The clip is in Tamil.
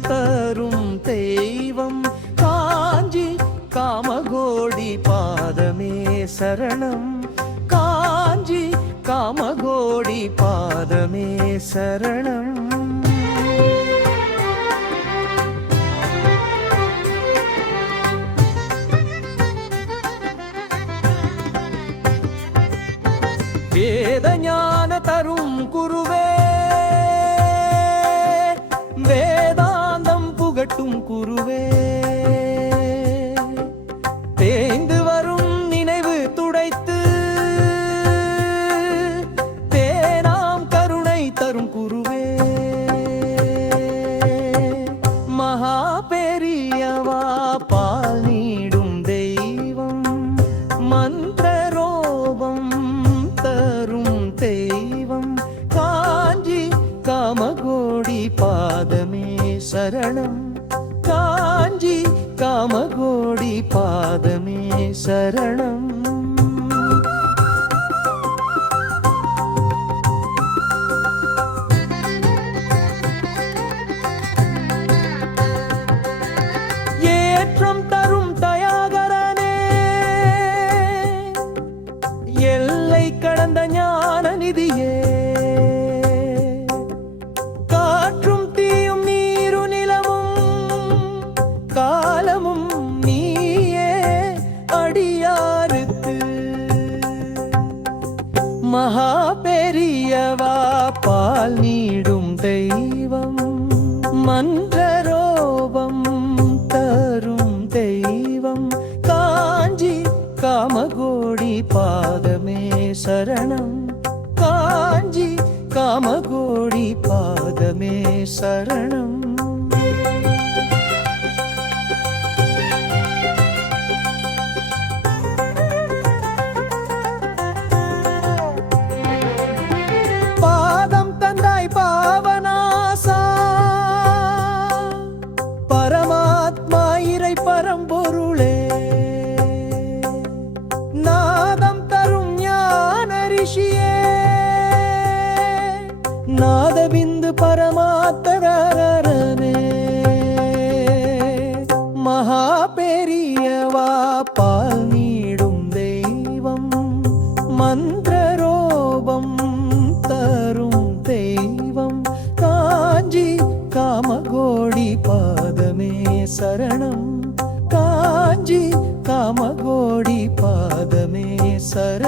தரும் தெய்வம். காஞ்சி காமகோடி பாதமே சரணம். காஞ்சி காமகோடி பாதமே சரணம். வேத ஞான தரும் குருவே குருவே தேய்ந்து வரும் நினைவு துடைத்து தேனாம் கருணை தரும் குருவே. மகா பெரியவா பால் நீடும் தெய்வம் மந்திர ரோபம் தரும் தெய்வம் காஞ்சி காமகோடி பாதமே சரணம். காமகோடி பாதமே சரணம். ஏற்றம் தரும் தயாகரனே மகா பெரியவா பால் நீடும் தெய்வம் மன்றரோபம் தரும் தெய்வம். காஞ்சி காமகோடி பாதமே சரணம். காஞ்சி காமகோடி பாதமே சரணம். பரமாத்மா பரம்பொருளே. நாதம் தரும் ஞான ரிஷியே. நாதபிந்து பரமாத்தரனே மகா பெரியவா பால் நீடும் தெய்வம் மந்திரரோபம் தரும் தெய்வம். காஞ்சி காமகோடி பாதமே சரணம். காஞ்சி காமகோடி பாதமே சரணம்